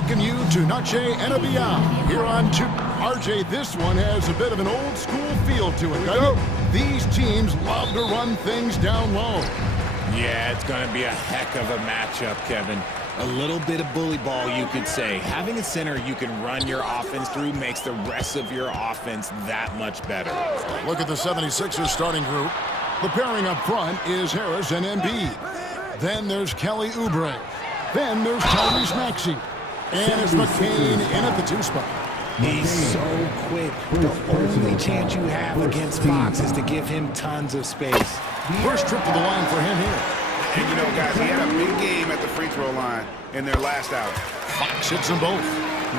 welcome you to Noche and a Beyond here on 2. RJ, this one has a bit of an old school feel to it, doesn't it? These teams love to run things down low. Yeah, it's going to be a heck of a matchup, Kevin. A little bit of bully ball, you could say. Having a center you can run your offense through makes the rest of your offense that much better. Look at the 76ers starting group. The pairing up front is Harris and Embiid. Then there's Kelly Oubre. Then there's Tyrese Maxey. And it's McCain in at the 2 spot. He's so quick. The only chance you have against Fox is to give him tons of space. First trip to the line for him here. And you know, guys, he had a big game at the free throw line in their last out. Fox hits them both.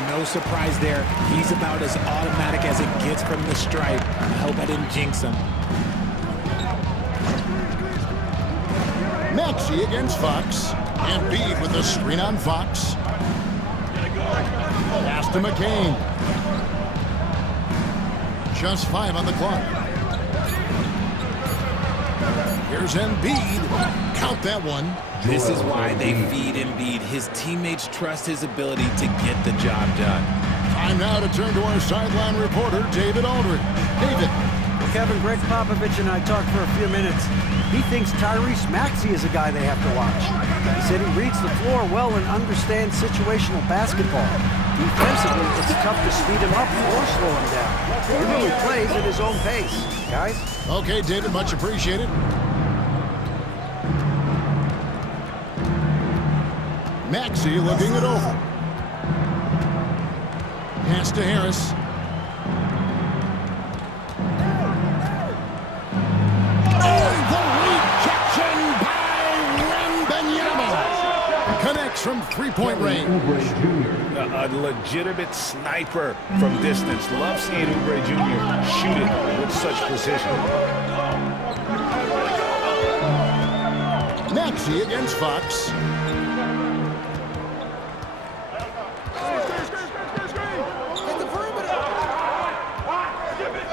No surprise there. He's about as automatic as it gets from the stripe. I hope I didn't jinx him. Maxey against Fox. Embiid with a screen on Fox. Pass to McCain. Just 5 on the clock. Here's Embiid. Count that one. This is why they feed Embiid. His teammates trust his ability to get the job done. Time now to turn to our sideline reporter, David Aldridge. David. Well, Kevin, Greg Popovich and I talked for a few minutes. He thinks Tyrese Maxey is a guy they have to watch. He said he reads the floor well and understands situational basketball. Defensively, it's tough to speed him up or slow him down. He really plays at his own pace, guys. Okay, David, much appreciated. Maxey looking it over. Pass to Harris. Connects from three-point range. A legitimate sniper from distance. Love seeing Oubre Jr. shoot it with such precision. Maxey against Fox.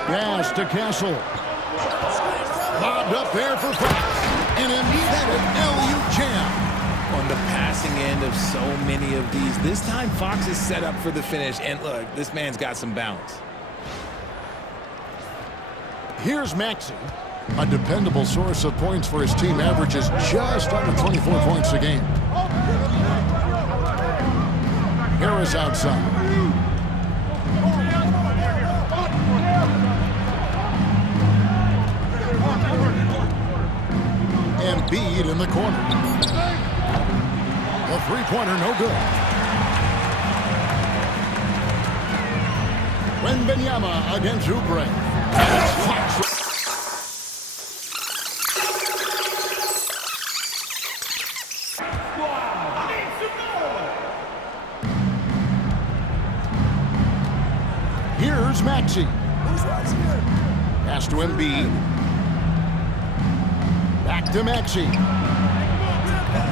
Pass to Castle. Lobbed up there for Fox. And embedded LU jam. On the passing end of so many of these, this time Fox is set up for the finish. And look, this man's got some bounce. Here's Maxey. A dependable source of points for his team, averages just under 24 points a game. Harris outside. Embiid in the corner. The three-pointer, no good. Wembanyama against Oubre. Here's Maxey. Pass to Embiid. Back to Maxey.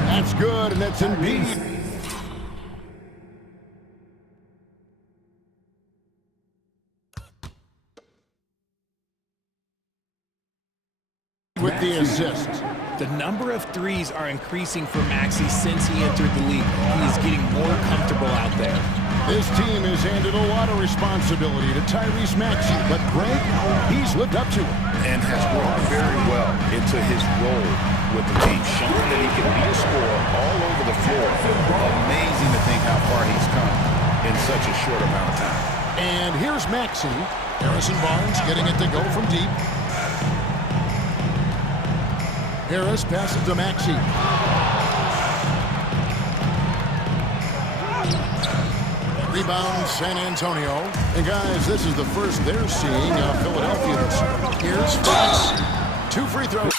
That's good, and that's Embiid. With the assist. The number of threes are increasing for Maxey since he entered the league. He is getting more comfortable out there. This team has handed a lot of responsibility to Tyrese Maxey, but Greg, he's lived up to it. And has grown very well into his role with the team, showing that he can be a scorer all over the floor. Amazing to think how far he's come in such a short amount of time. And here's Maxey. Harrison Barnes getting it to go from deep. Harris passes to Maxey. Rebound San Antonio. And guys, this is the first they're seeing of Philadelphia this year. Here's Fox. 2 free throws.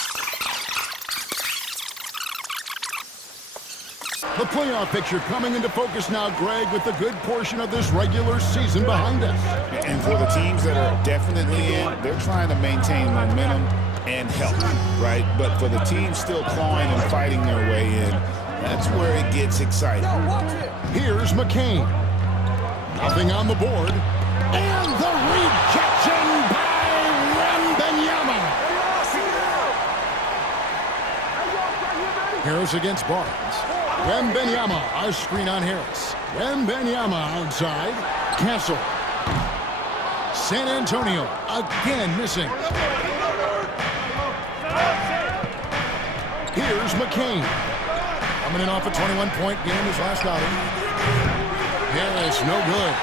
The playoff picture coming into focus now, Greg, with a good portion of this regular season behind us. And for the teams that are definitely in, they're trying to maintain momentum and health, right? But for the teams still clawing and fighting their way in, that's where it gets exciting. Here's McCain. Nothing on the board. And the rejection by Wembanyama. Harris against Barnes. Wembanyama, a screen on Harris. Wembanyama outside. Castle. San Antonio again missing. Here's McCain. Coming in off a 21-point game his last outing. Harris, no good.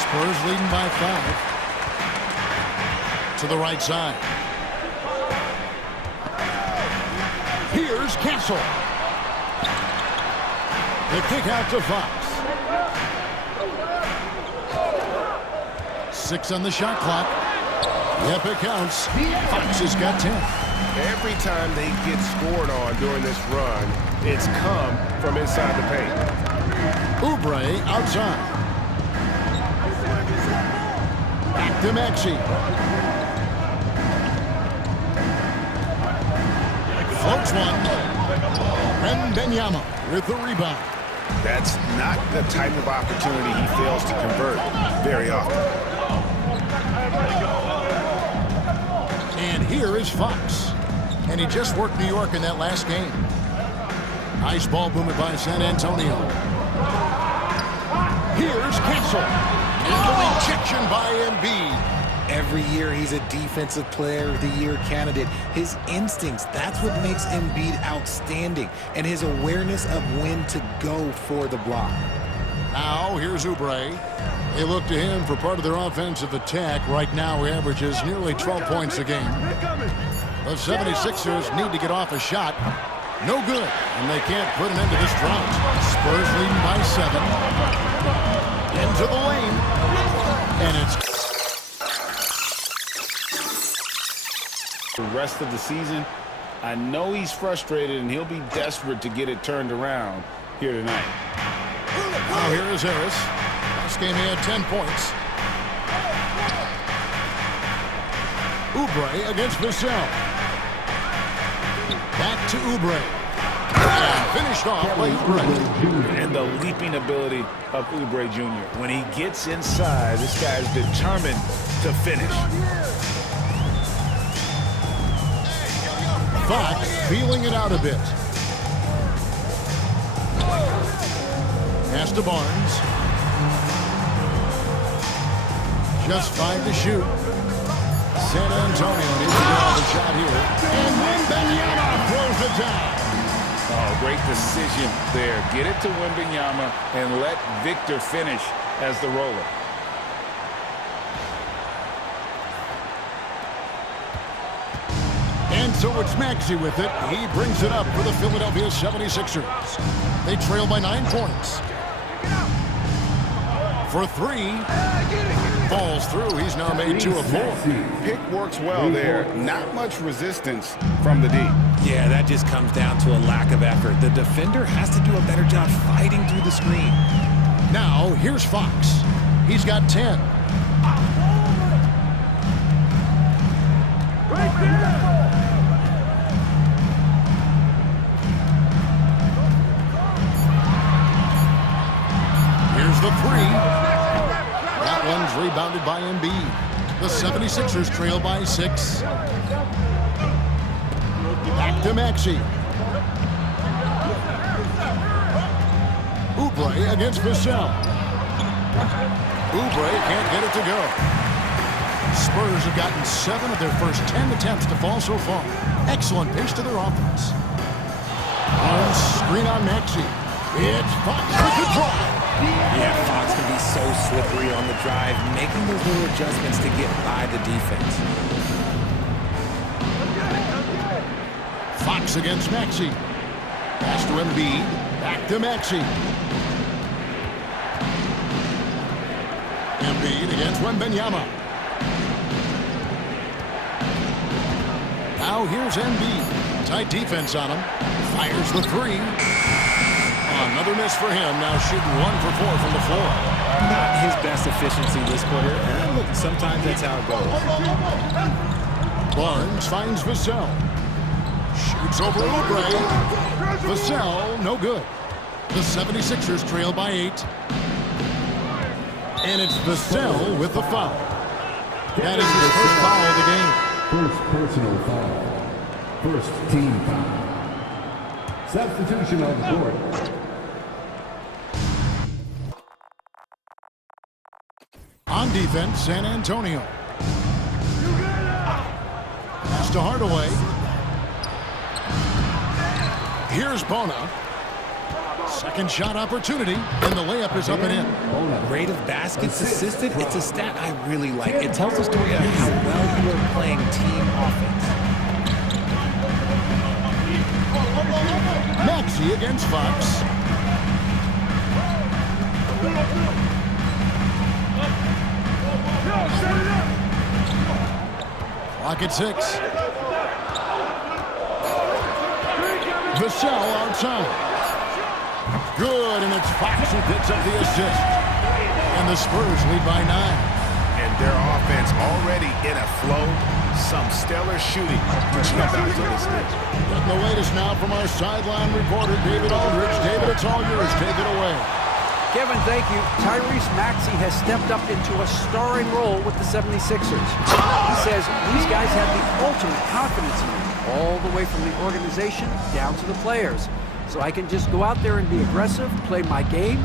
Spurs leading by 5. To the right side. Here's Castle. The kick out to Fox. 6 on the shot clock. Yep, it counts. Fox has got 10. Every time they get scored on during this run, it's come from inside the paint. Oubre outside. Back to Maxey. Floats one. Wembanyama with the rebound. That's not the type of opportunity he fails to convert very often. And here is Fox. And he just worked New York in that last game. Nice ball movement by San Antonio. Here's Castle. And the rejection by Embiid. Every year he's a Defensive Player of the Year candidate. His instincts, that's what makes Embiid outstanding. And his awareness of when to go for the block. Now here's Oubre. They look to him for part of their offensive attack. Right now he averages nearly 12 points a game. The 76ers need to get off a shot. No good. And they can't put an end to this drought. Spurs leading by 7. Into the lane. And it's... The rest of the season, I know he's frustrated and he'll be desperate to get it turned around here tonight. Now here is Harris. Last game he had 10 points. Oubre against Vassell. Back to Oubre. And finished off by Oubre. And the leaping ability of Oubre Jr. When he gets inside, this guy's determined to finish. Fox feeling it out a bit. Pass to Barnes. Just 5 to shoot. San Antonio needs to get off the shot here. And Wembanyama throws it down. Oh, great decision there. Get it to Wembanyama and let Victor finish as the roller. And so it's Maxey with it. He brings it up for the Philadelphia 76ers. They trail by 9 points. For 3. Falls through. He's now made 2 of 4. Pick works well there. Not much resistance from the D. Yeah, that just comes down to a lack of effort. The defender has to do a better job fighting through the screen. Now, here's Fox. He's got 10. Here's the 3. That one's rebounded by Embiid. The 76ers trail by 6. Back to Maxey. Oubre against Vassell. Oubre can't get it to go. Spurs have gotten 7 of their first 10 attempts to fall so far. Excellent pace to their offense. On screen on Maxey. It's Fox with the drive. Yeah, Fox can be so slippery on the drive, making those little adjustments to get by the defense. Fox against Maxey. Pass to Embiid. Back to Maxey. Embiid against Wembanyama. Now here's Embiid. Tight defense on him. Fires the 3. Another miss for him. Now shooting 1 for 4 from the floor. Not his best efficiency this quarter. And look, sometimes that's how it goes. Barnes finds Vassell. Shoots over Oubre. Vassell, no good. The 76ers trail by 8. And it's Vassell with the foul. That is his first foul of the game. First personal foul. First team foul. Substitution on the court. On defense, San Antonio. Pass to Hardaway. Here's Bona. Second shot opportunity, and the layup is up and in. Rate of baskets assisted, it's a stat I really like. It tells a story of how well you are playing team offense. Maxey against Fox. Clock at 6. Vassell outside. Good, and it's Fox who picks up the assist. And the Spurs lead by 9. And their offense already in a flow. Some stellar shooting to jump out to this stage. Getting the latest now from our sideline reporter, David Aldridge. David, it's all yours. Take it away. Kevin, thank you. Tyrese Maxey has stepped up into a starring role with the 76ers. He says these guys have the ultimate confidence in him, all the way from the organization down to the players. So I can just go out there and be aggressive, play my game.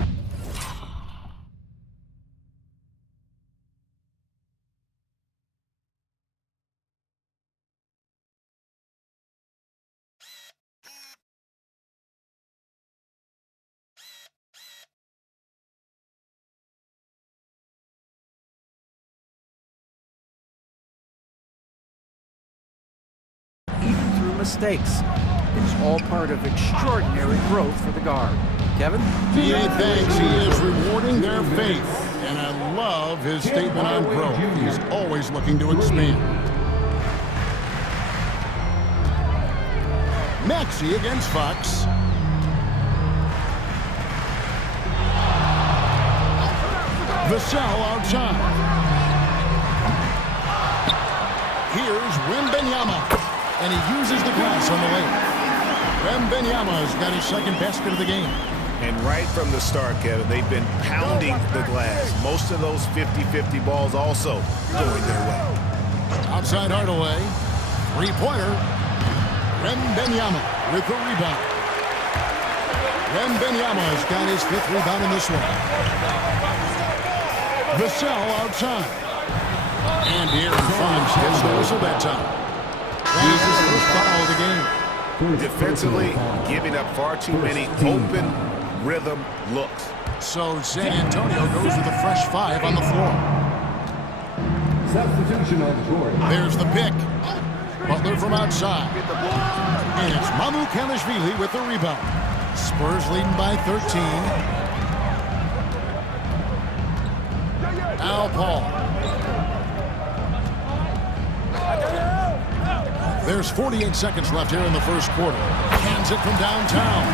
Even through mistakes. It's all part of extraordinary growth for the guard. Kevin? DA thinks he is rewarding their faith, and I love his statement on growth. He's always looking to expand. Maxey against Fox. Vassell outside. Here's Wembanyama, and he uses the glass on the layup. Wembanyama's got his second basket of the game. And right from the start, Kevin, they've been pounding the glass. Most of those 50-50 balls also going their way. Outside Hardaway. Three-pointer. Wembanyama with the rebound. Wembanyama's got his 5th rebound in this one. Vassell outside. And Aaron Fox gets the whistle that time. That is his first foul of the game. Defensively, giving up far too many open rhythm looks. So San Antonio goes with a fresh 5 on the floor. Substitution on the court. There's the pick. Butler from outside. And it's Mamukelashvili with the rebound. Spurs leading by 13. Now Paul. There's 48 seconds left here in the first quarter. Hands it from downtown.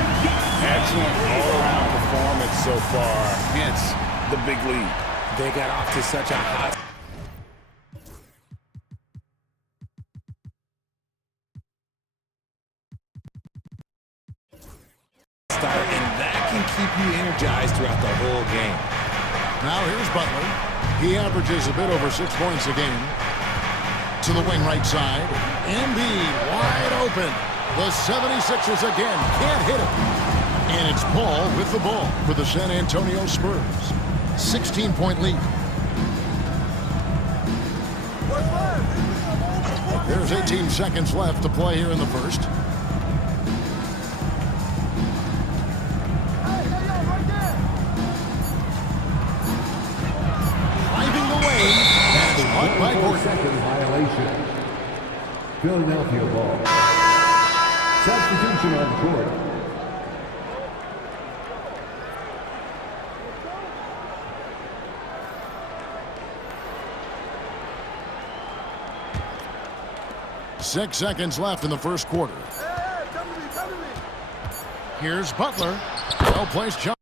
Excellent all-around performance so far. Hence the big lead. They got off to such a hot start, and that can keep you energized throughout the whole game. Now here's Butler. He averages a bit over 6 points a game. To the wing right side. Embiid wide open. The 76ers again can't hit it. And it's Paul with the ball for the San Antonio Spurs. 16-point lead. There's 18 seconds left to play here in the first. Driving the lane. That's caught by Gordon. Second violation. Philadelphia ball. Substitution on the court. Six seconds left in the first quarter. Here's Butler. Well-placed jump.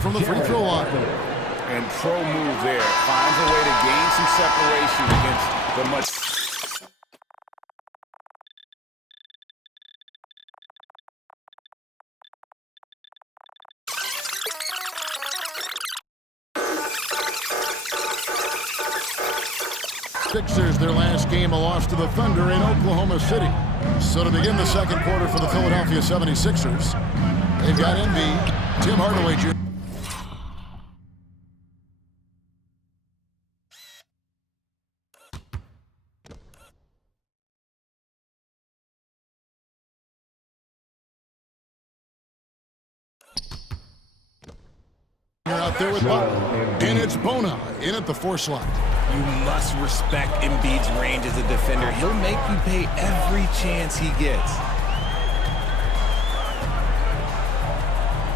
From the free throw line. And pro move there. Finds a way to gain some separation against the much 76ers, their last game, a loss to the Thunder in Oklahoma City. So to begin the second quarter for the Philadelphia 76ers, they've got Embiid, Tim Hardaway Jr. Out there with Butler, and it's Bona in at the 4 slot. You must respect Embiid's range as a defender. He'll make you pay every chance he gets.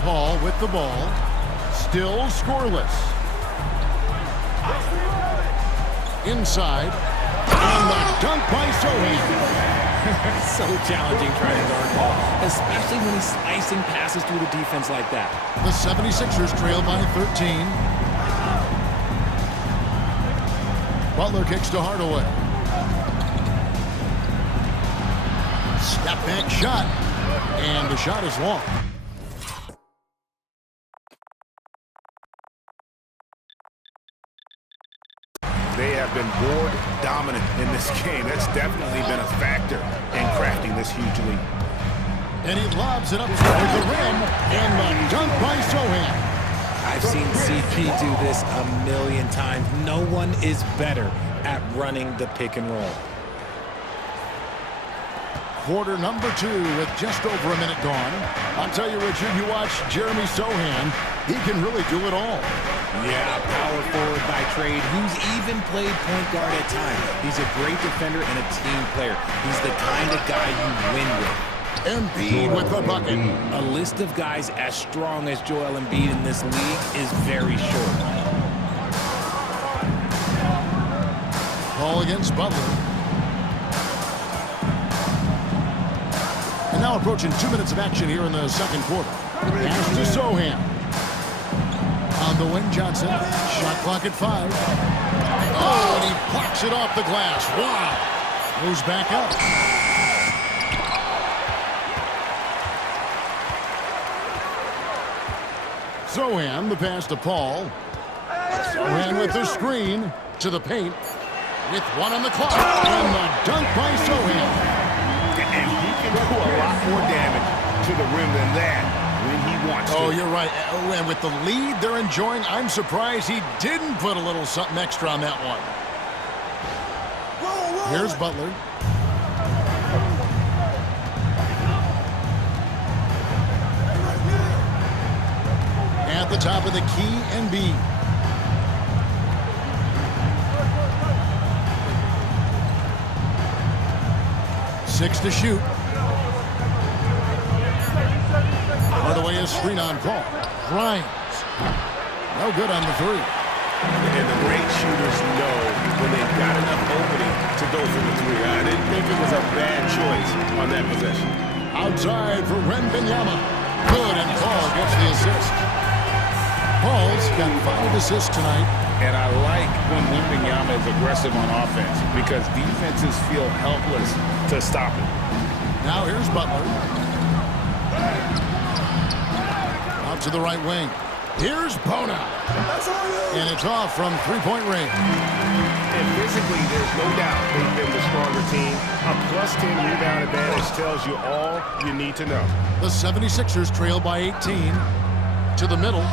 Paul with the ball, still scoreless. Inside, and the dunk by Sohan. So challenging trying to guard Paul, especially when he's slicing passes through the defense like that. The 76ers trail by 13. Butler kicks to Hardaway. Step back shot, and the shot is long. They have been board dominant in this game. That's definitely been a factor in crafting this huge lead. And he lobs it up toward the rim, and the dunk by Sohan. I've seen CP do this a million times. No one is better at running the pick and roll. Quarter number 2 with just over a minute gone. I'll tell you, Richard, you watch Jeremy Sohan, he can really do it all. Yeah, power forward by trade, who's even played point guard at times. He's a great defender and a team player. He's the kind of guy you win with. Embiid with the bucket. A list of guys as strong as Joel Embiid in this league is very short. Ball against Butler. And now approaching 2 minutes of action here in the second quarter. Pass to Sohan. On the wing, Johnson. Shot clock at 5. Oh, and he blocks it off the glass. Wow. Moves back up. Sohan, the pass to Paul. Sohan with the screen to the paint. With 1 on the clock. And the dunk by Sohan. And he can do a lot more damage to the rim than that when he wants to. Oh, you're right. Oh, and with the lead they're enjoying, I'm surprised he didn't put a little something extra on that one. Here's Butler. At the top of the key, Embiid. Six to shoot. Hardaway is screen on Paul. Grimes. No good on the 3. And the great shooters know when they've got enough opening to go for the 3. I didn't think it was a bad choice on that possession. Outside for Wembanyama. Good, and Paul gets the assist. Paul's got 5 assists tonight. And I like when Wembanyama is aggressive on offense because defenses feel helpless to stop it. Now here's Butler. Out to the right wing. Here's Bona. And it's off from 3-point range. And physically, there's no doubt they've been the stronger team. A +10 rebound advantage tells you all you need to know. The 76ers trail by 18. To the middle.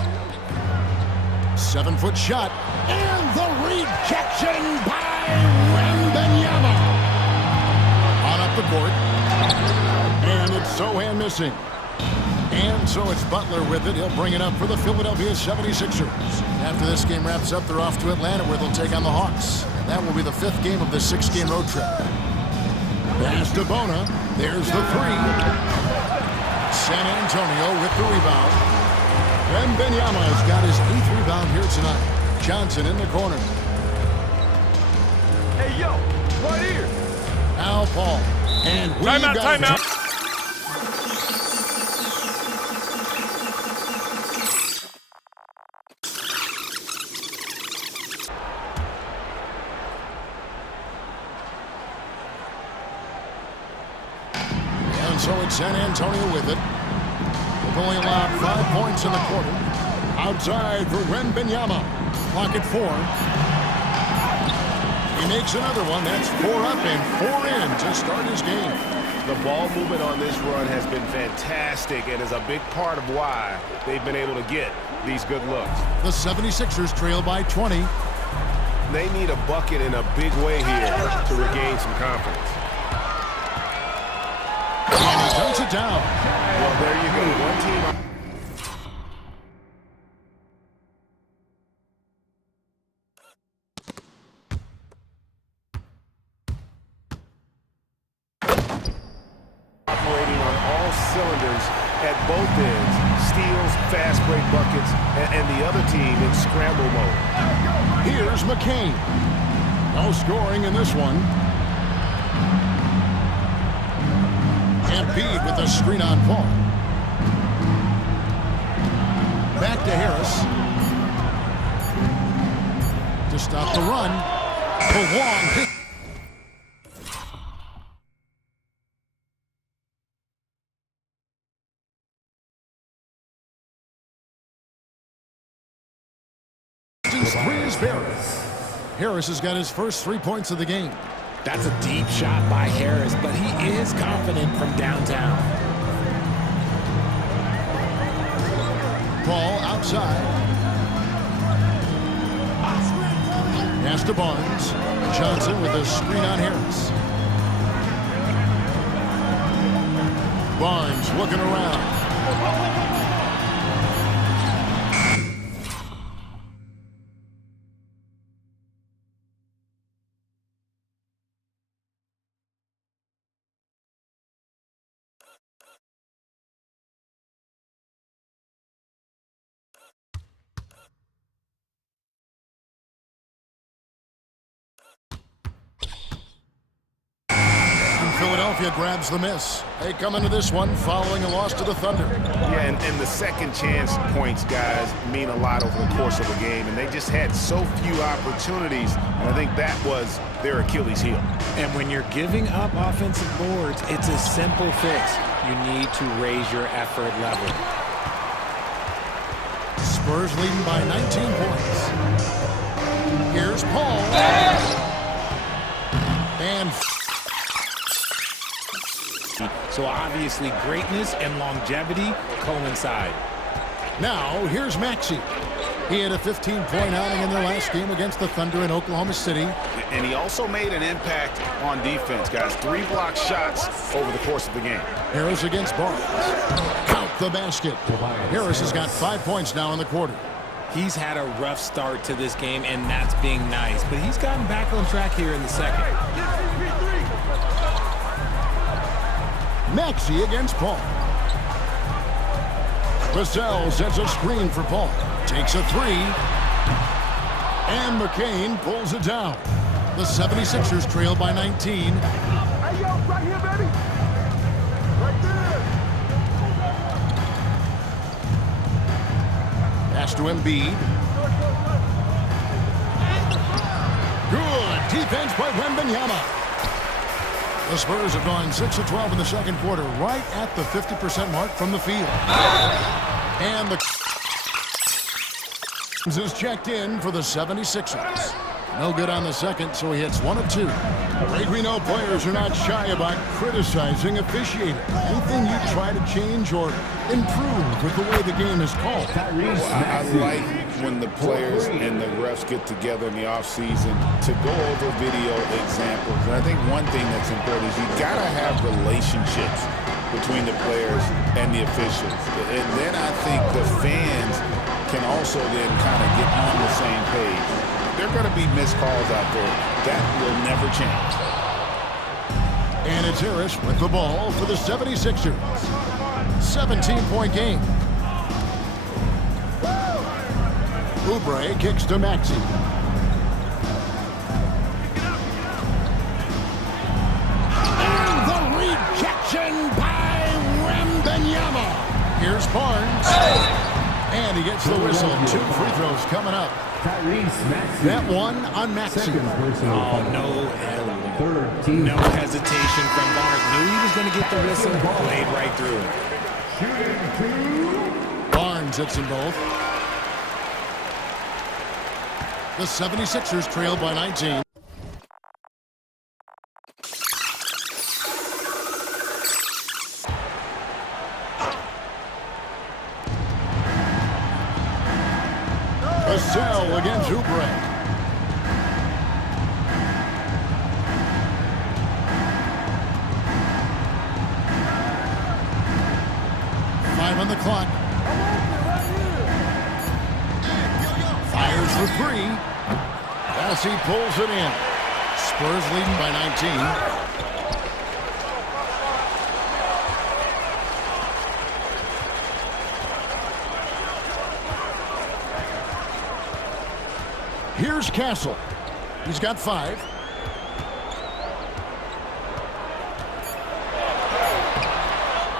7-foot shot. And the rejection by Wembanyama. On up the court. And it's Sohan missing. And so it's Butler with it. He'll bring it up for the Philadelphia 76ers. After this game wraps up, they're off to Atlanta where they'll take on the Hawks. That will be the 5th game of this 6-game road trip. Pass to Bona. There's the 3. San Antonio with the rebound. Wembanyama has got his 8th rebound here tonight. Johnson in the corner. Hey, yo, right here. Now Paul. And we Timeout, got timeout. And so it's San Antonio with it. They've only allowed 5 points in the quarter. Outside for Wembanyama. Clock at 4. He makes another one. That's 4 up and 4 in to start his game. The ball movement on this run has been fantastic and is a big part of why they've been able to get these good looks. The 76ers trail by 20. They need a bucket in a big way here to regain some confidence. And he dunks it down. Well, there you go. One team. Operating on all cylinders at both ends. Steals, fast break buckets, and the other team in scramble mode. Here's McCain. No scoring in this one. Embiid with the screen on Paul. Back to Harris. To stop the run. For Wong. Three is Barry. Harris has got his first 3 points of the game. That's a deep shot by Harris, but he is confident from downtown. Paul outside. Pass to Barnes. Johnson with a screen on Harris. Barnes looking around. Philadelphia grabs the miss. They come into this one following a loss to the Thunder. Yeah, and the second chance points, guys, mean a lot over the course of a game, and they just had so few opportunities, and I think that was their Achilles heel. And when you're giving up offensive boards, it's a simple fix. You need to raise your effort level. Spurs leading by 19 points. Here's Paul. And so obviously greatness and longevity coincide. now here's Maxey. He had a 15-point outing in their last game against the Thunder in Oklahoma City. And he also made an impact on defense, guys. 3 block shots over the course of the game. Harris against Barnes. Count the basket. Harris has got 5 points now in the quarter. He's had a rough start to this game, and that's being nice. But he's gotten back on track here in the second. Maxey against Paul. Vassell sets a screen for Paul. Takes a 3. And McCain pulls it down. The 76ers trail by 19. Hey, yo, right here, baby. Right there. Pass to Embiid. Good defense by Wembanyama. The Spurs have gone 6 of 12 in the second quarter, right at the 50% mark from the field. And the is checked in for the 76ers. No good on the second, so he hits 1 of 2. Greg, we know players are not shy about criticizing officiating. Anything you try to change or improve with the way the game is called? I like when the players and the refs get together in the offseason to go over video examples. And I think one thing that's important is you got to have relationships between the players and the officials. And then I think the fans can also then kind of get on the same page. There are going to be missed calls out there. That will never change. And it's Harris with the ball for the 76ers. 17-point game. Oubre kicks to Maxey. And the rejection by Wembanyama. Here's Barnes. And he gets the whistle. 2 free throws coming up. Tyrese Maxey. That one on Maxey. Second personal foul. Third team. No hesitation from Barnes. Knew he was going to get the whistle. Played right through it. Barnes hits them both. The 76ers trail by 19. Oubre. Five on the clock. Fires for three. As he pulls it in. Spurs leading by 19. Here's Castle. He's got 5.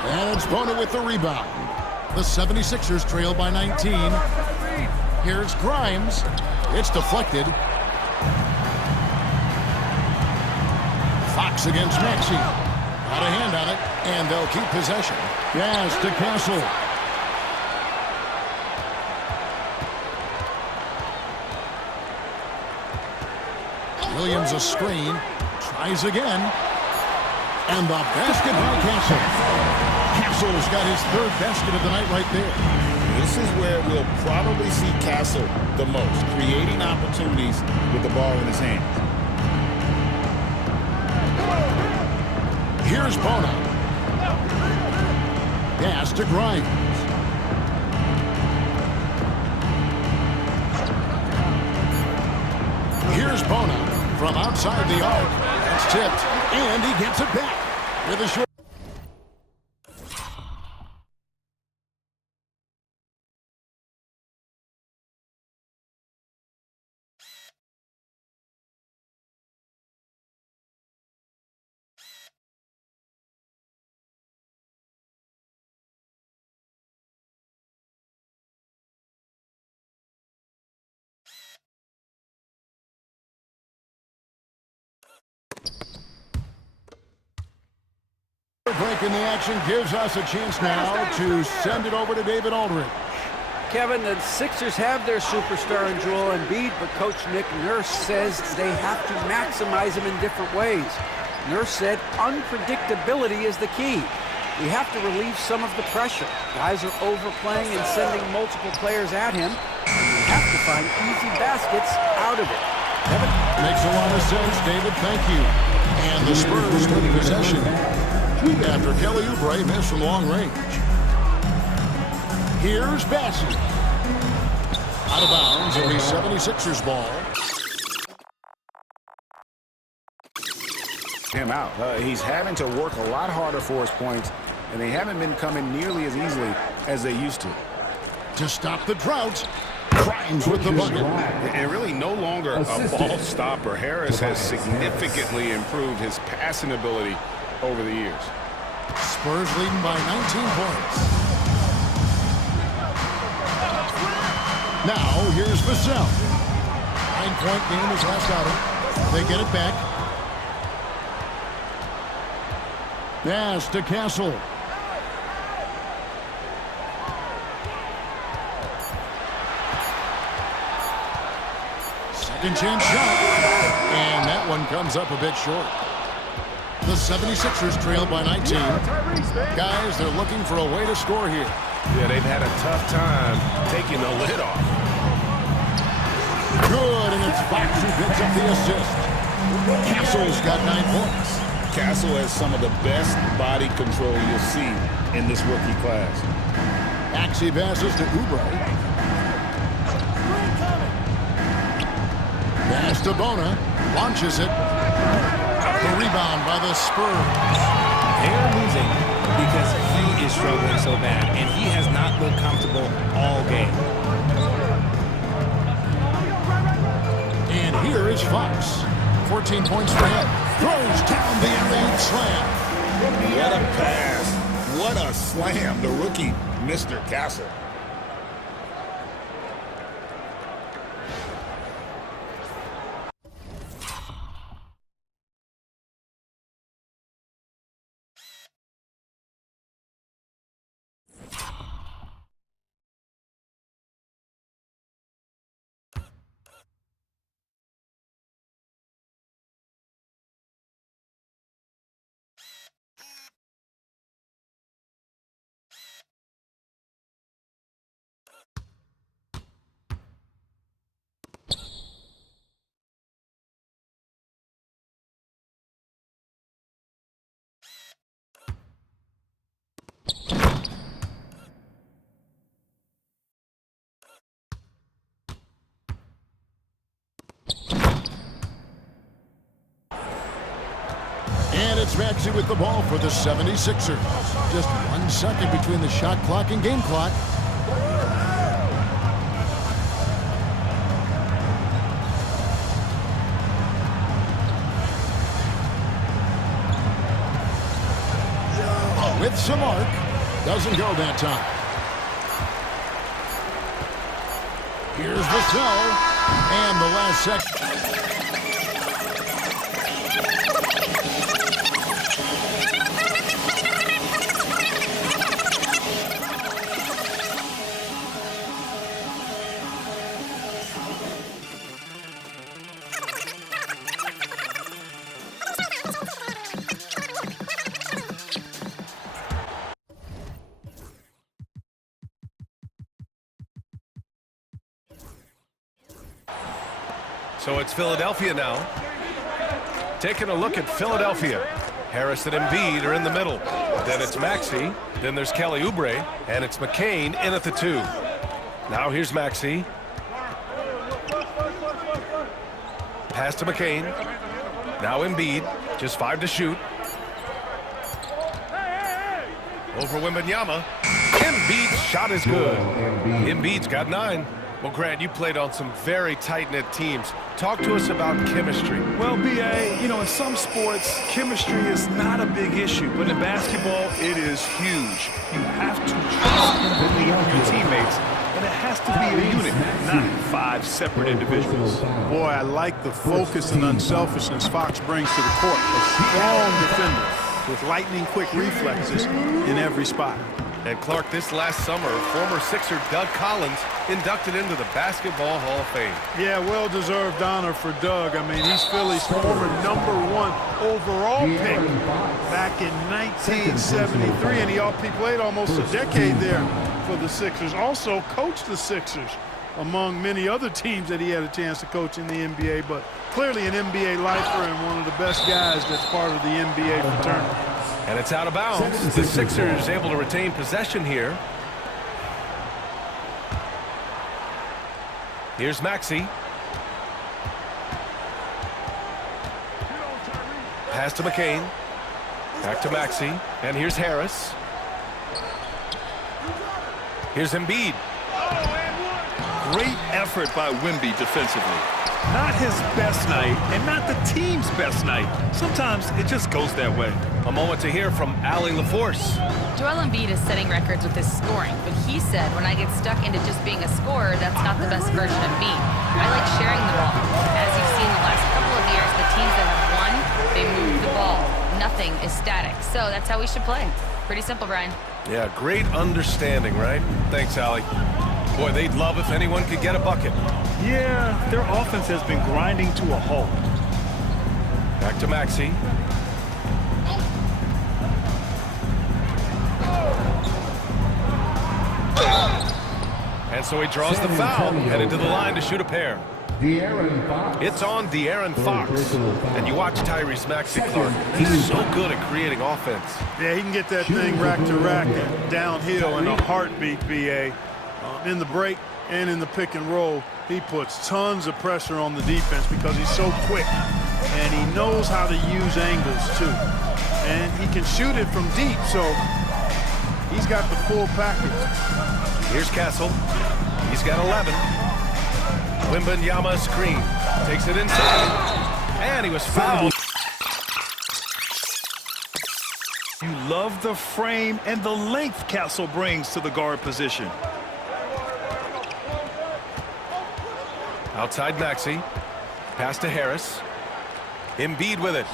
And it's Bona with the rebound. The 76ers trail by 19. Here's Grimes. It's deflected. Fox against Maxey. Got a hand on it, and they'll keep possession. Yes, to Castle. Williams a screen. Tries again. And the basket by Castle. Castle's got his 3rd basket of the night right there. This is where we'll probably see Castle the most, creating opportunities with the ball in his hands. Here's Bona. Pass to Grimes. Here's Bona from outside the arc. That's tipped, and he gets it back with a short. Break in the action gives us a chance now to send it over to David Aldridge. Kevin, the Sixers have their superstar in Joel Embiid, but Coach Nick Nurse says they have to maximize him in different ways. Nurse said unpredictability is the key. We have to relieve some of the pressure. Guys are overplaying and sending multiple players at him, and we have to find easy baskets out of it. Kevin? Makes a lot of sense, David. Thank you. And the Spurs took possession after Kelly Oubre missed from long range. Here's Bassett. Out of bounds, it'll be 76ers ball. Him out. He's having to work a lot harder for his points, and they haven't been coming nearly as easily as they used to. To stop the drought, Grimes with the bucket. And really no longer a ball stopper. Harris has significantly improved his passing ability over the years. Spurs leading by 19 points. Now, here's Vassell. 9-point game is last outing. They get it back. Pass to Castle. Second chance shot. And that one comes up a bit short. The 76ers trail by 19. Guys, they're looking for a way to score here. Yeah, they've had a tough time taking the lid off. Good, and it's Fox who picks up the assist. Castle's got 9 points. Castle has some of the best body control you'll see in this rookie class. Maxey passes to Oubre. Pass to Bona. Launches it. The rebound by the Spurs. They're losing because he is struggling so bad, and he has not looked comfortable all game. And here is Fox. 14 points for him. Throws down the alley slam. What a pass. What a slam. The rookie, Mr. Castle. it's Maxey with the ball for the 76ers. Just 1 second between the shot clock and game clock. With some arc. Doesn't go that time. Here's the throw. And the last second. So it's Philadelphia now. Taking a look at Philadelphia. Harris and Embiid are in the middle. Then it's Maxey. Then there's Kelly Oubre. And it's McCain in at the 2. Now here's Maxey. Pass to McCain. Now Embiid. Just 5 to shoot. Over Wembanyama. Embiid's shot is good. Embiid's got 9. Well, Grant, you played on some very tight-knit teams. Talk to us about chemistry. Well, B.A., you know, in some sports, chemistry is not a big issue, but in basketball, it is huge. You have to trust and believe in your teammates, and it has to be a unit, not 5 separate individuals. Boy, I like the focus and unselfishness Fox brings to the court. A strong defender with lightning-quick reflexes in every spot. And Clark, this last summer, former Sixer Doug Collins inducted into the Basketball Hall of Fame. Yeah, well-deserved honor for Doug. I mean, he's Philly's former #1 overall pick back in 1973, and he played almost a decade there for the Sixers. Also coached the Sixers among many other teams that he had a chance to coach in the NBA, but clearly an NBA lifer and one of the best guys that's part of the NBA fraternity. And it's out of bounds. The Sixers able to retain possession here. Here's Maxey. Pass to McCain. Back to Maxey. And here's Harris. Here's Embiid. Great effort by Wemby defensively. Not his best night, and not the team's best night. Sometimes it just goes that way. A moment to hear from Allie LaForce. Joel Embiid is setting records with his scoring, but he said, when I get stuck into just being a scorer, that's not the best version of me. I like sharing the ball. As you've seen the last couple of years, the teams that have won, they move the ball. Nothing is static. So that's how we should play. Pretty simple, Brian. Yeah, great understanding, right? Thanks, Allie. Boy, they'd love if anyone could get a bucket. Yeah, their offense has been grinding to a halt. Back to Maxey. And so he draws the foul, headed to the line to shoot a pair. It's on De'Aaron Fox. And you watch Tyrese Maxey, Clark. He's so good at creating offense. Yeah, he can get that thing rack to rack and downhill in a heartbeat, B.A. In the break and in the pick and roll, he puts tons of pressure on the defense because he's so quick. And he knows how to use angles, too. And he can shoot it from deep, so he's got the full package. Here's Castle. He's got 11. Wembanyama screen. Takes it inside. And he was fouled. You love the frame and the length Castle brings to the guard position. Outside Maxey. Pass to Harris. Embiid with it.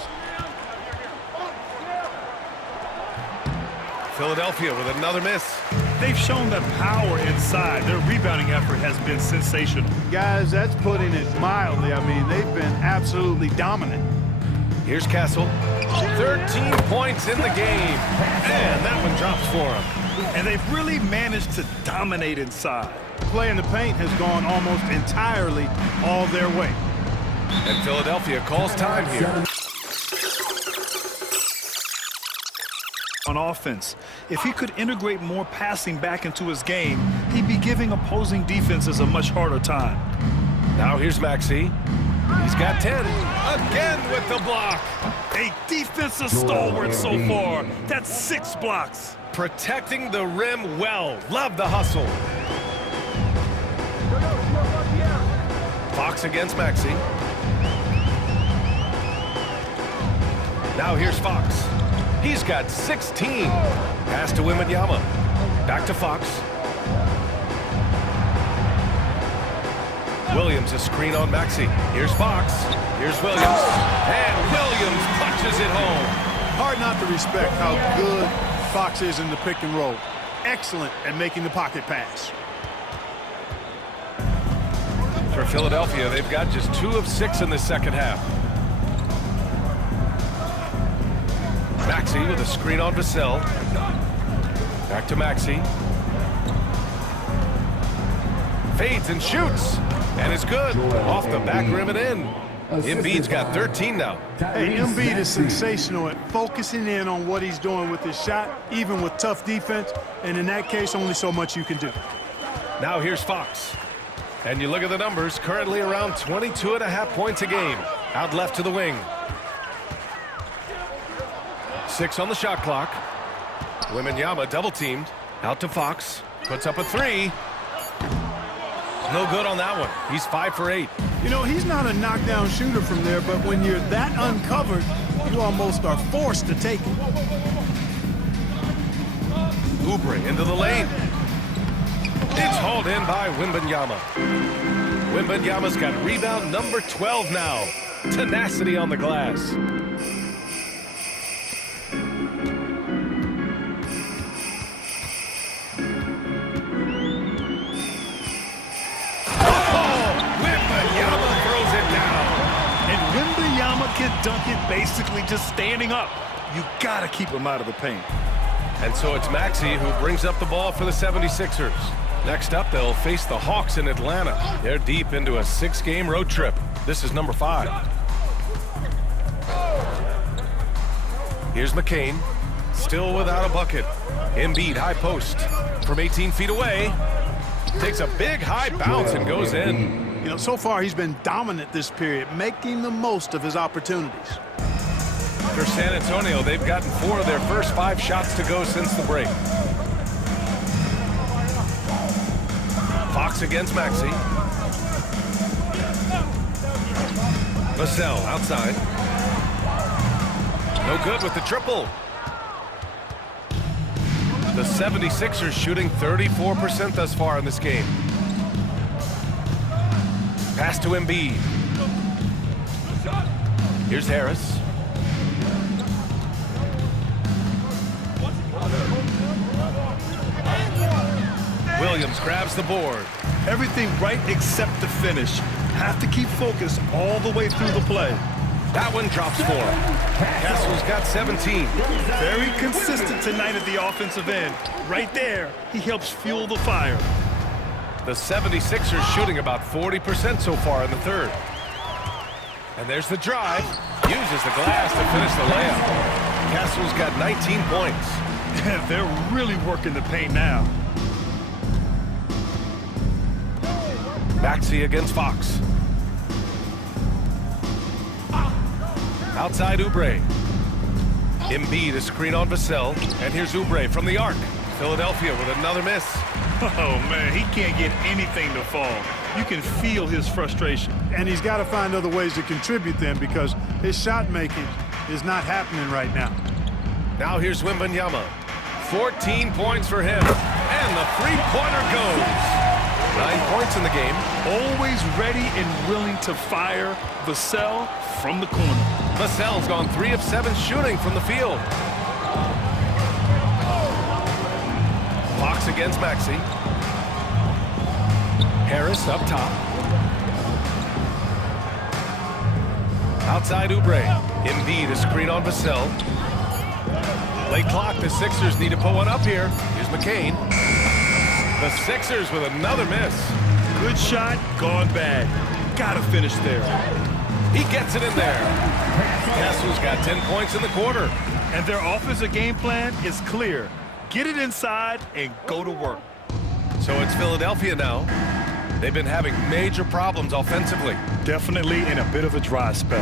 Philadelphia with another miss. They've shown that power inside. Their rebounding effort has been sensational. Guys, that's putting it mildly. I mean, they've been absolutely dominant. Here's Castle. 13 points in the game. And that one drops for him. And they've really managed to dominate inside. Play in the paint has gone almost entirely all their way. And Philadelphia calls time here. On offense, if he could integrate more passing back into his game, he'd be giving opposing defenses a much harder time. Now here's Maxey. He's got 10. Again with the block. A defensive stalwart so far. That's 6 blocks. Protecting the rim well. Love the hustle. Fox against Maxey. Now here's Fox. He's got 16. Pass to Wembanyama. Back to Fox. Williams, a screen on Maxey. Here's Fox. Here's Williams. And Williams punches it home. Hard not to respect how good Fox is in the pick and roll. Excellent at making the pocket pass. For Philadelphia, they've got just 2 of 6 in the second half. Maxey with a screen on Vassell. Back to Maxey. Fades and shoots. And it's good. Off the back rim and in. Embiid's got 13 now. Hey, Embiid is sensational at focusing in on what he's doing with his shot, even with tough defense. And in that case, only so much you can do. Now here's Fox. And you look at the numbers, currently around 22.5 points a game. Out left to the wing. 6 on the shot clock. Wembanyama double teamed. Out to Fox. Puts up a 3. No good on that one. He's 5 for 8. You know, he's not a knockdown shooter from there, but when you're that uncovered, you almost are forced to take it. Oubre into the lane. It's hauled in by Wembanyama. Wembanyama's got rebound number 12 now. Tenacity on the glass. Can dunk it basically just standing up. You gotta keep him out of the paint. And so it's Maxey who brings up the ball for the 76ers. Next up, they'll face the Hawks in Atlanta. They're deep into a 6-game road trip. This is number 5. Here's McCain, still without a bucket. Embiid, high post. From 18 feet away, takes a big high bounce and goes in. You know, so far he's been dominant this period, making the most of his opportunities. For San Antonio, they've gotten 4 of their first 5 shots to go since the break. Fox against Maxey. Vassell outside. No good with the triple. The 76ers shooting 34% thus far in this game. Pass to Embiid. Here's Harris. Williams grabs the board. Everything right except the finish. Have to keep focused all the way through the play. That one drops 4. Castle's got 17. Very consistent tonight at the offensive end. Right there, he helps fuel the fire. The 76ers shooting about 40% so far in the third. And there's the drive. Uses the glass to finish the layup. Castle's got 19 points. They're really working the paint now. Maxey against Fox. Outside Oubre. Embiid, a screen on Vassell. And here's Oubre from the arc. Philadelphia with another miss. Oh, man, he can't get anything to fall. You can feel his frustration. And he's got to find other ways to contribute then because his shot making is not happening right now. Now here's Wembanyama. 14 points for him. And the three-pointer goes. 9 points in the game. Always ready and willing to fire. Vassell from the corner. Vassell's gone 3 of 7 shooting from the field. Fox against Maxey. Harris up top. Outside Oubre. Embiid, a screen on Vassell. Late clock, the Sixers need to put one up here. Here's McCain. The Sixers with another miss. Good shot, gone bad. Gotta finish there. He gets it in there. Castle's got 10 points in the quarter. And their offensive game plan is clear. Get it inside and go to work. So it's Philadelphia now. They've been having major problems offensively. Definitely in a bit of a dry spell.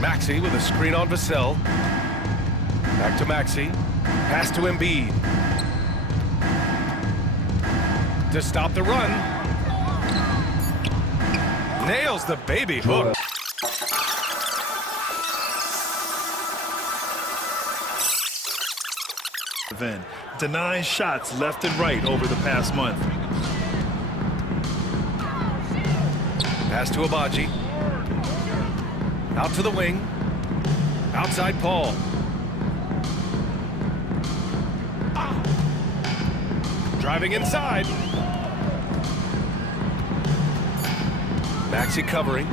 Maxey with a screen on Vassell. Back to Maxey. Pass to Embiid. To stop the run. Nails the baby hook. Denying shots left and right over the past month. Pass to Abaji. Out to the wing. Outside Paul. Driving inside. Maxey covering.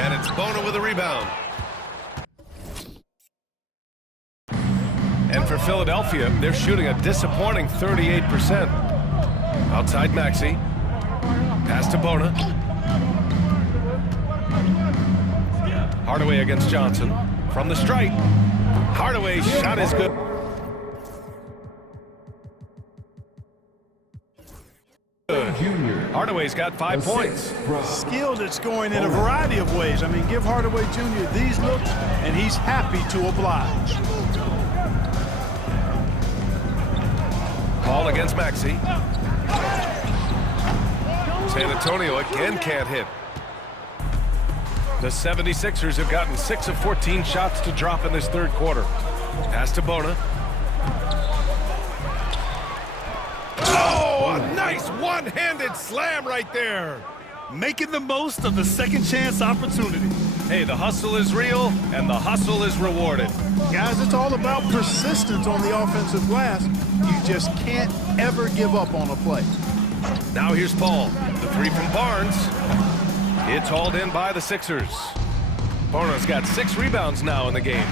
And it's Bona with a rebound. And for Philadelphia, they're shooting a disappointing 38%. Outside Maxey. Pass to Bona. Hardaway against Johnson. From the stripe. Hardaway's shot is good. Hardaway's got 5 points. Skilled at scoring in a variety of ways. I mean, give Hardaway Jr. these looks, and he's happy to oblige. Paul against Maxey. San Antonio again can't hit. The 76ers have gotten 6 of 14 shots to drop in this third quarter. Pass to Bona. Oh, a nice one-handed slam right there. Making the most of the second chance opportunity. Hey, the hustle is real, and the hustle is rewarded. Guys, it's all about persistence on the offensive glass. You just can't ever give up on a play. Now here's Paul. The three from Barnes. It's hauled in by the Sixers. Bona's got 6 rebounds now in the game.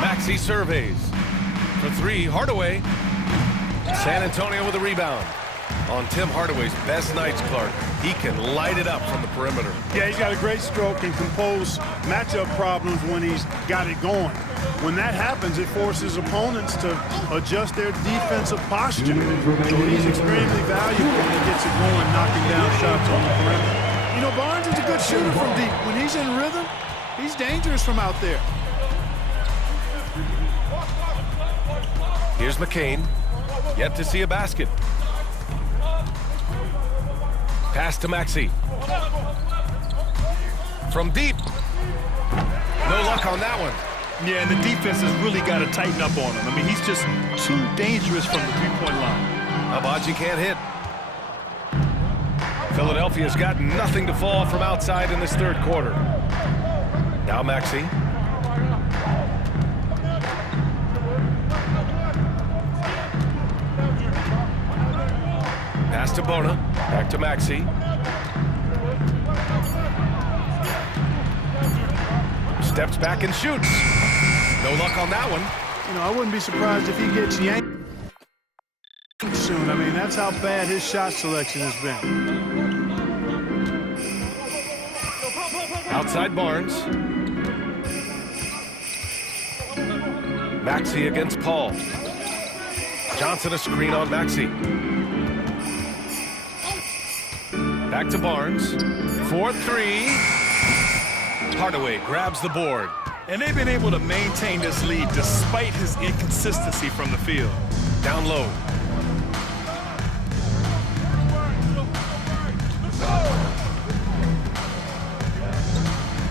Maxey surveys. For 3, Hardaway. San Antonio with a rebound. On Tim Hardaway's best nights, Clark, he can light it up from the perimeter. Yeah, he's got a great stroke and can pose matchup problems when he's got it going. When that happens, it forces opponents to adjust their defensive posture. So he's extremely valuable when he gets it going, knocking down shots on the perimeter. You know, Barnes is a good shooter from deep. When he's in rhythm, he's dangerous from out there. Here's McCain. Yet to see a basket. Pass to Maxey. From deep. No luck on that one. Yeah, and the defense has really got to tighten up on him. I mean, he's just too dangerous from the three-point line. Abaji can't hit. Philadelphia's got nothing to fall from outside in this third quarter. Now Maxey. Pass to Bona. Back to Maxey. Steps back and shoots. No luck on that one. You know, I wouldn't be surprised if he gets yanked soon. I mean, that's how bad his shot selection has been. Outside Barnes. Maxey against Paul. Johnson a screen on Maxey. Back to Barnes. 4-3. Hardaway grabs the board. And they've been able to maintain this lead despite his inconsistency from the field. Down low.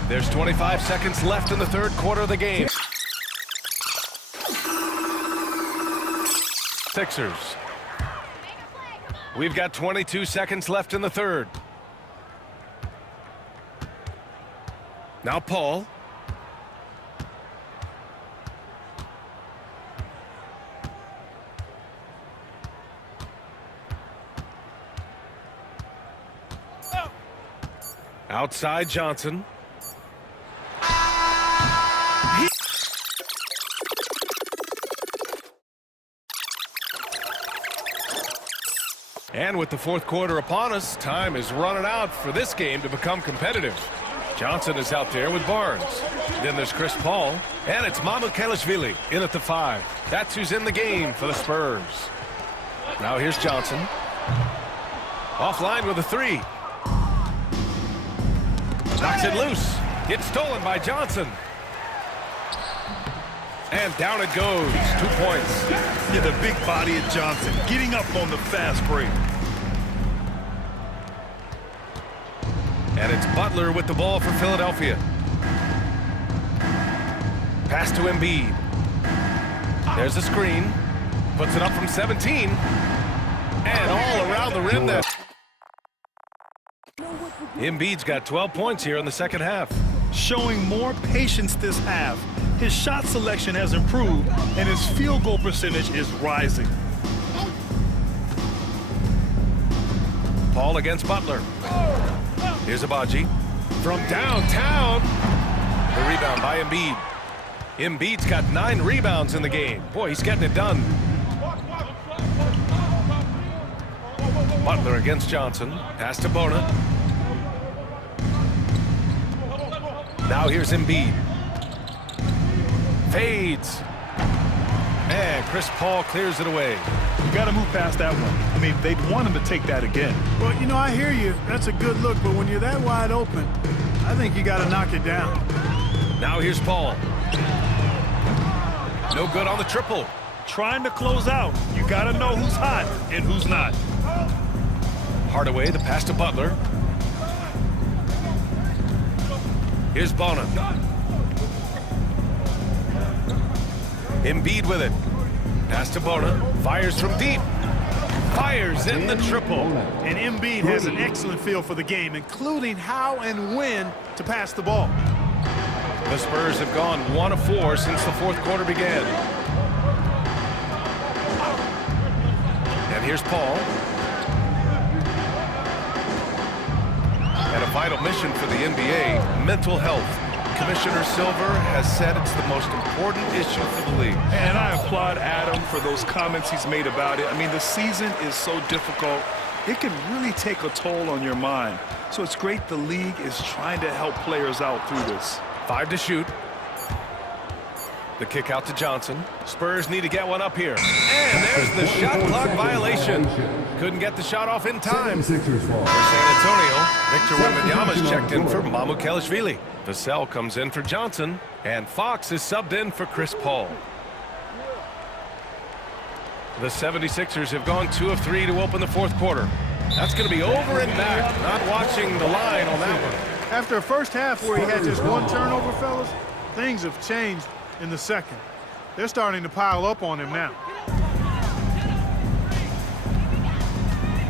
There's 25 seconds left in the third quarter of the game. Sixers. We've got 22 seconds left in the third. Now Paul. Outside Johnson. And with the fourth quarter upon us, time is running out for this game to become competitive. Johnson is out there with Barnes. Then there's Chris Paul. And it's Mamukelashvili in at the 5. That's who's in the game for the Spurs. Now here's Johnson. Offline with a 3. Knocks it loose. It's stolen by Johnson. And down it goes. 2 points. Yeah, the big body of Johnson getting up on the fast break. And it's Butler with the ball for Philadelphia. Pass to Embiid. There's a screen. Puts it up from 17. And all around the rim there. Embiid's got 12 points here in the second half. Showing more patience this half. His shot selection has improved, and his field goal percentage is rising. Paul against Butler. Here's Abaji. From downtown. The rebound by Embiid. Embiid's got 9 rebounds in the game. Boy, he's getting it done. Butler against Johnson. Pass to Bona. Now here's Embiid. Fades. And Chris Paul clears it away. You got to move past that one. I mean, they'd want him to take that again. Well, you know, I hear you. That's a good look, but when you're that wide open, I think you got to knock it down. Now here's Paul. No good on the triple. Trying to close out. You got to know who's hot and who's not. Hardaway, the pass to Butler. Here's Bona. Embiid with it. Pass to Bona. Fires from deep. Fires in the triple. And Embiid has an excellent feel for the game, including how and when to pass the ball. The Spurs have gone 1 of 4 since the fourth quarter began. And here's Paul. And a vital mission for the NBA, mental health. Commissioner Silver has said it's the most important issue for the league. And I applaud Adam for those comments he's made about it. I mean, the season is so difficult. It can really take a toll on your mind. So it's great the league is trying to help players out through this. 5 to shoot. The kick out to Johnson. Spurs need to get one up here. And there's the shot clock violation. Couldn't get the shot off in time. For San Antonio, Victor Wembanyama's checked in for Mamukelashvili. Vassell comes in for Johnson. And Fox is subbed in for Chris Paul. The 76ers have gone 2 of 3 to open the fourth quarter. That's going to be over and back. Not watching the line on that one. After a first half where he had just 1 turnover, fellas, things have changed in the second. They're starting to pile up on him now.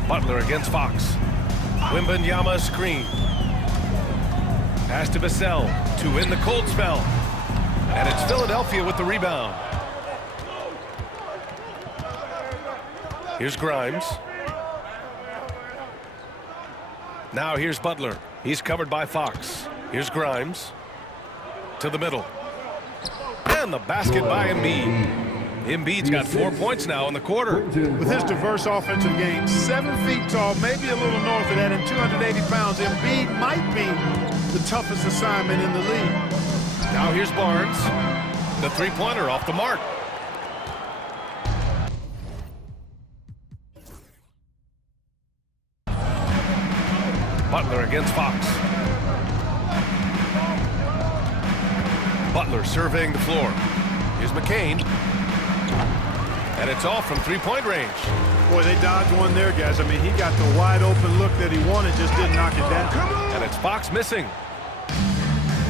Butler against Fox. Wembanyama screen. Pass to Vassell to win the cold spell. And it's Philadelphia with the rebound. Here's Grimes. Now here's Butler. He's covered by Fox. Here's Grimes. To the middle. And the basket by Embiid. Embiid's got 4 points now in the quarter. With his diverse offensive game, 7 feet tall, maybe a little north of that, and 280 pounds, Embiid might be the toughest assignment in the league. Now here's Barnes. The three-pointer off the mark. Butler against Fox. Butler surveying the floor. Here's McCain. And it's off from three-point range. Boy, they dodged one there, guys. I mean, he got the wide-open look that he wanted, just didn't knock it down. And it's Fox missing.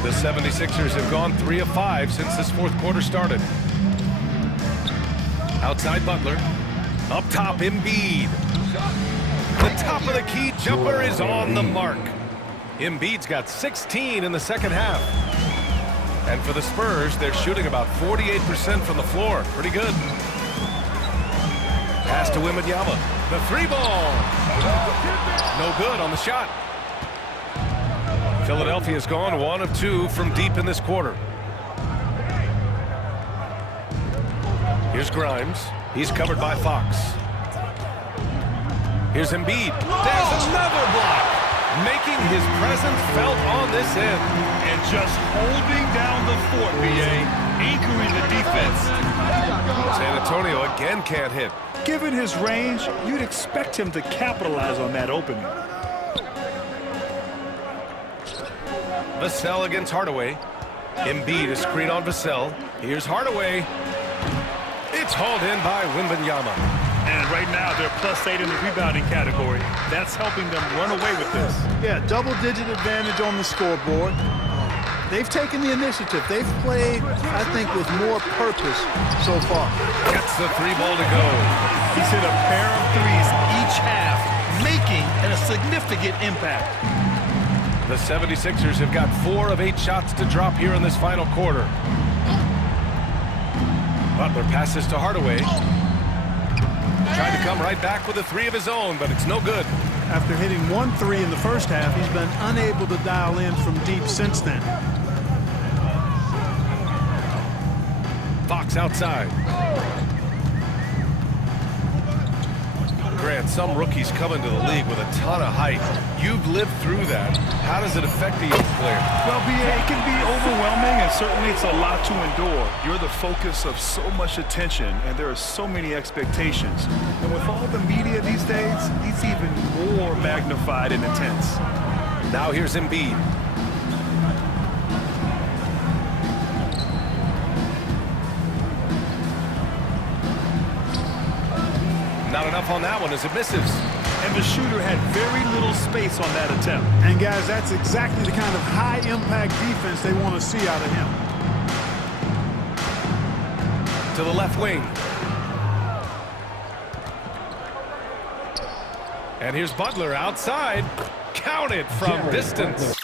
The 76ers have gone 3 of 5 since this fourth quarter started. Outside Butler. Up top, Embiid. The top of the key jumper is on the mark. Embiid's got 16 in the second half. And for the Spurs, they're shooting about 48% from the floor. Pretty good. Pass to Wembanyama. The three ball. No good on the shot. Philadelphia's gone 1 of 2 from deep in this quarter. Here's Grimes. He's covered by Fox. Here's Embiid. There's another block. making his presence felt on this end. And just holding down the fort, BA, anchoring the defense. San Antonio again can't hit. Given his range, you'd expect him to capitalize on that opening. Vassell against Hardaway. Embiid is screen on Vassell. Here's Hardaway. It's hauled in by Wembanyama. And right now, they're +8 in the rebounding category. That's helping them run away with this. Yeah, double-digit advantage on the scoreboard. They've taken the initiative. They've played, I think, with more purpose so far. Gets the 3-ball to go. He's hit a pair of threes each half, making a significant impact. The 76ers have got 4 of 8 shots to drop here in this final quarter. Butler passes to Hardaway. Tried to come right back with a 3 of his own, but it's no good. After hitting 1 3 in the first half, he's been unable to dial in from deep since then. Fox outside. Grant, some rookies come into the league with a ton of height. You've lived through that. How does it affect the young player? Well, BA, it can be overwhelming, and certainly it's a lot to endure. You're the focus of so much attention, and there are so many expectations. And with all the media these days, it's even more magnified and intense. Now here's Embiid. Not enough on that one as it misses. And the shooter had very little space on that attempt. And guys, that's exactly the kind of high-impact defense they want to see out of him. To the left wing. And here's Butler outside. Counted from distance.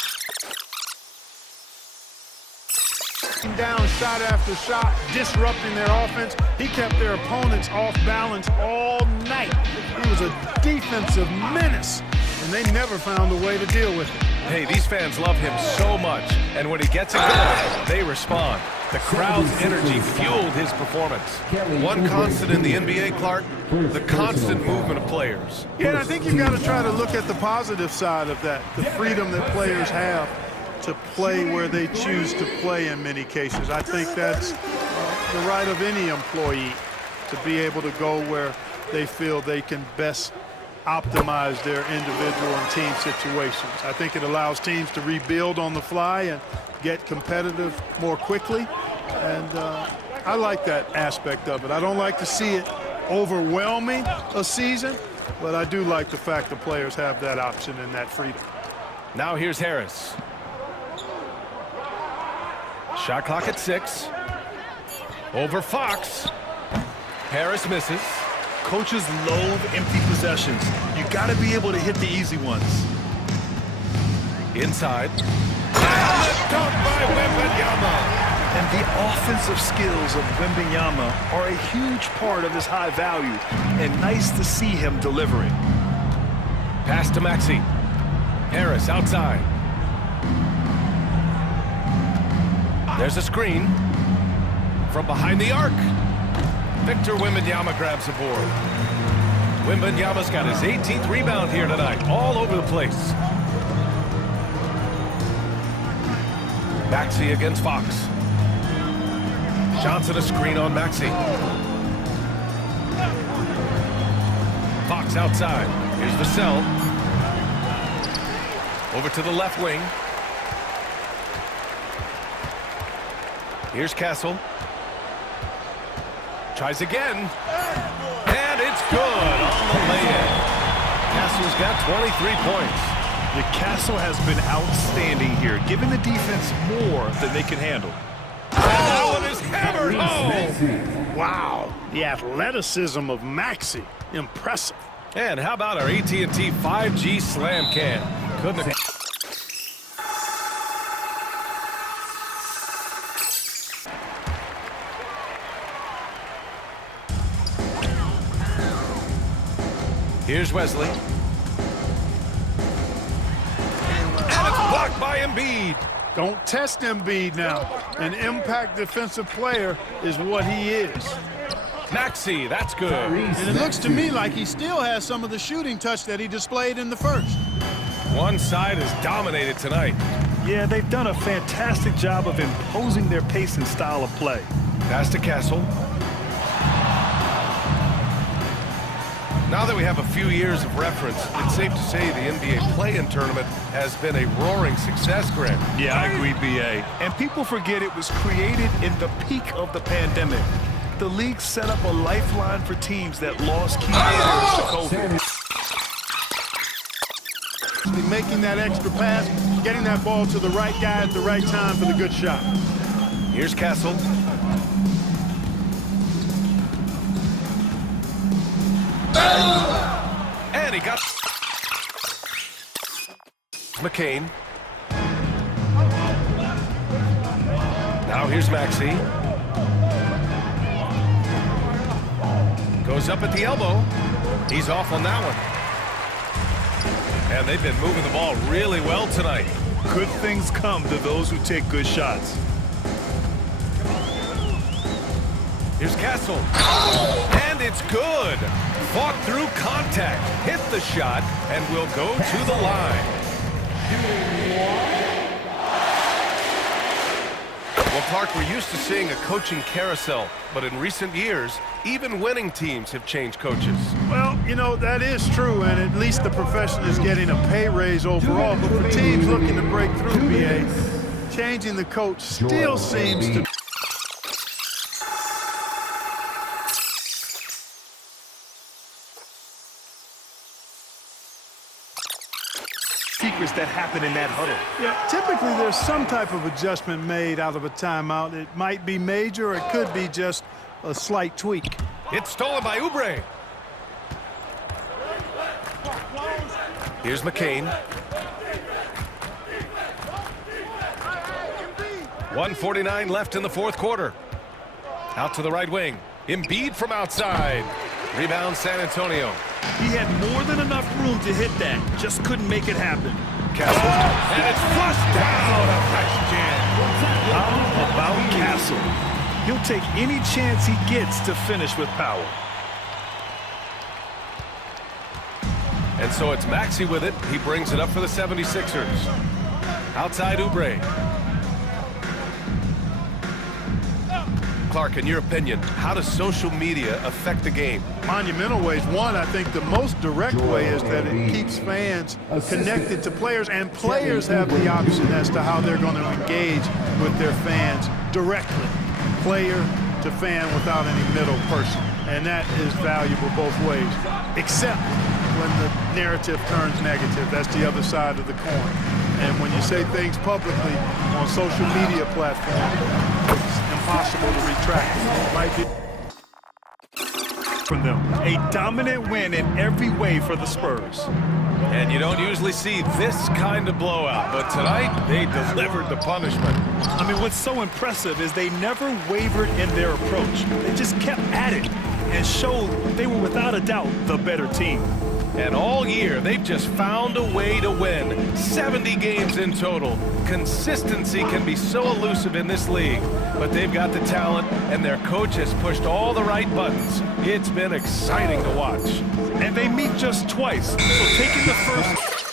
Down shot after shot, disrupting their offense. He kept their opponents off balance all night. He was a defensive menace, and they never found a way to deal with it. Hey, these fans love him so much, and when he gets it going, they respond. The crowd's energy fueled his performance. One constant in the NBA, Clark, the constant movement of players. Yeah, and I think you've got to try to look at the positive side of that, the freedom that players have to play where they choose to play in many cases. I think that's the right of any employee to be able to go where they feel they can best optimize their individual and team situations. I think it allows teams to rebuild on the fly and get competitive more quickly, and I like that aspect of it. I don't like to see it overwhelming a season, but I do like the fact that players have that option and that freedom. Now here's Harris. Shot clock at 6. Over Fox. Harris misses. Coaches loathe empty possessions. You got to be able to hit the easy ones. Inside. And the dunk by Wembanyama. And the offensive skills of Wembanyama are a huge part of his high value, and nice to see him delivering. Pass to Maxey. Harris outside. There's a screen from behind the arc. Victor Wembanyama grabs the board. Wembanyama's got his 18th rebound here tonight, all over the place. Maxey against Fox. Johnson a screen on Maxey. Fox outside. Here's Vassell. Over to the left wing. Here's Castle. Tries again. And it's good on the lay-in. Castle's got 23 points. The Castle has been outstanding here, giving the defense more than they can handle. And that one is hammered home. Wow, the athleticism of Maxey, impressive. And how about our AT&T 5G slam can? Couldn't have... Here's Wesley. And it's blocked by Embiid. Don't test Embiid now. An impact defensive player is what he is. Maxey, that's good. And it looks to me like he still has some of the shooting touch that he displayed in the first. One side is dominated tonight. Yeah, they've done a fantastic job of imposing their pace and style of play. Pass to Castle. Now that we have a few years of reference, it's safe to say the NBA play-in tournament has been a roaring success, Grant. Yeah, I agree, B.A. And people forget it was created in the peak of the pandemic. The league set up a lifeline for teams that lost key players to COVID. Making that extra pass, getting that ball to the right guy at the right time for the good shot. Here's Castle. And he got McCain. Now here's Maxey. Goes up at the elbow. He's off on that one. And they've been moving the ball really well tonight. Good things come to those who take good shots. Here's Castle. And it's good. Fought through contact, hit the shot, and will go to the line. Well, Clark, we're used to seeing a coaching carousel, but in recent years, even winning teams have changed coaches. Well, you know, that is true, and at least the profession is getting a pay raise overall. But for teams looking to break through, BA, changing the coach still seems to... Secrets that happen in that huddle. Yeah, typically there's some type of adjustment made out of a timeout. It might be major, or it could be just a slight tweak. It's stolen by Oubre. Here's McCain. 1:49 left in the fourth quarter. Out to the right wing. Embiid from outside. Rebound San Antonio. He had more than enough room to hit that. Just couldn't make it happen. Castle. And it's flushed down. A fresh jam. How about Castle? He'll take any chance he gets to finish with power. And so it's Maxey with it. He brings it up for the 76ers. Outside Oubre. Clark, in your opinion, how does social media affect the game? Monumental ways. One, I think the most direct way is that it keeps fans connected to players, and players have the option as to how they're going to engage with their fans directly, player to fan, without any middle person. And that is valuable both ways, except when the narrative turns negative. That's the other side of the coin. And when you say things publicly on social media platforms, it's impossible to retract. It might be from them. A dominant win in every way for the Spurs. And you don't usually see this kind of blowout, but tonight they delivered the punishment. I mean, what's so impressive is they never wavered in their approach. They just kept at it and showed they were without a doubt the better team. And all year, they've just found a way to win. 70 games in total. Consistency can be so elusive in this league, but they've got the talent, and their coach has pushed all the right buttons. It's been exciting to watch. And they meet just twice, so taking the first...